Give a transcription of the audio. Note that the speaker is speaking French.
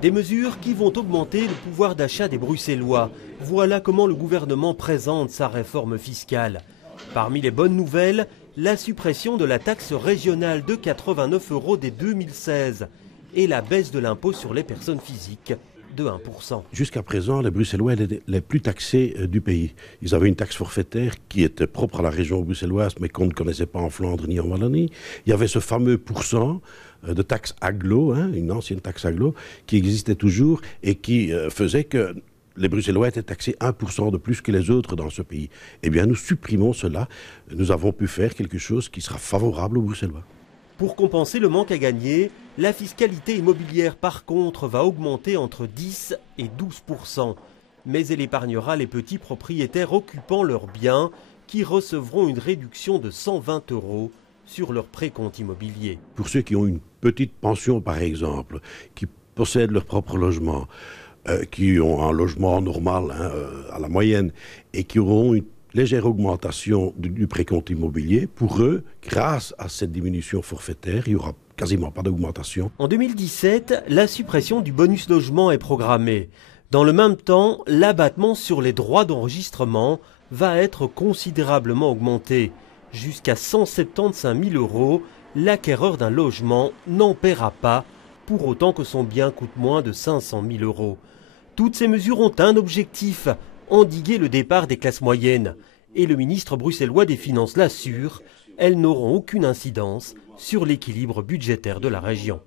Des mesures qui vont augmenter le pouvoir d'achat des Bruxellois. Voilà comment le gouvernement présente sa réforme fiscale. Parmi les bonnes nouvelles, la suppression de la taxe régionale de 89 € dès 2016 et la baisse de l'impôt sur les personnes physiques de 1%. Jusqu'à présent, les Bruxellois étaient les plus taxés du pays. Ils avaient une taxe forfaitaire qui était propre à la région bruxelloise, mais qu'on ne connaissait pas en Flandre ni en Wallonie. Il y avait ce fameux pourcent de taxe agglo, une ancienne taxe agglo, qui existait toujours et qui faisait que les Bruxellois étaient taxés 1% de plus que les autres dans ce pays. Eh bien, nous supprimons cela. Nous avons pu faire quelque chose qui sera favorable aux Bruxellois. Pour compenser le manque à gagner, la fiscalité immobilière par contre va augmenter entre 10 et 12%. Mais elle épargnera les petits propriétaires occupant leurs biens qui recevront une réduction de 120 € sur leur précompte immobilier. Pour ceux qui ont une petite pension par exemple, qui possèdent leur propre logement, qui ont un logement normal à la moyenne et qui auront une légère augmentation du précompte immobilier, pour eux, grâce à cette diminution forfaitaire, il n'y aura quasiment pas d'augmentation. En 2017, la suppression du bonus logement est programmée. Dans le même temps, l'abattement sur les droits d'enregistrement va être considérablement augmenté. Jusqu'à 175 000 €, l'acquéreur d'un logement n'en paiera pas, pour autant que son bien coûte moins de 500 000 €. Toutes ces mesures ont un objectif: endiguer le départ des classes moyennes. Et le ministre bruxellois des Finances l'assure, elles n'auront aucune incidence sur l'équilibre budgétaire de la région.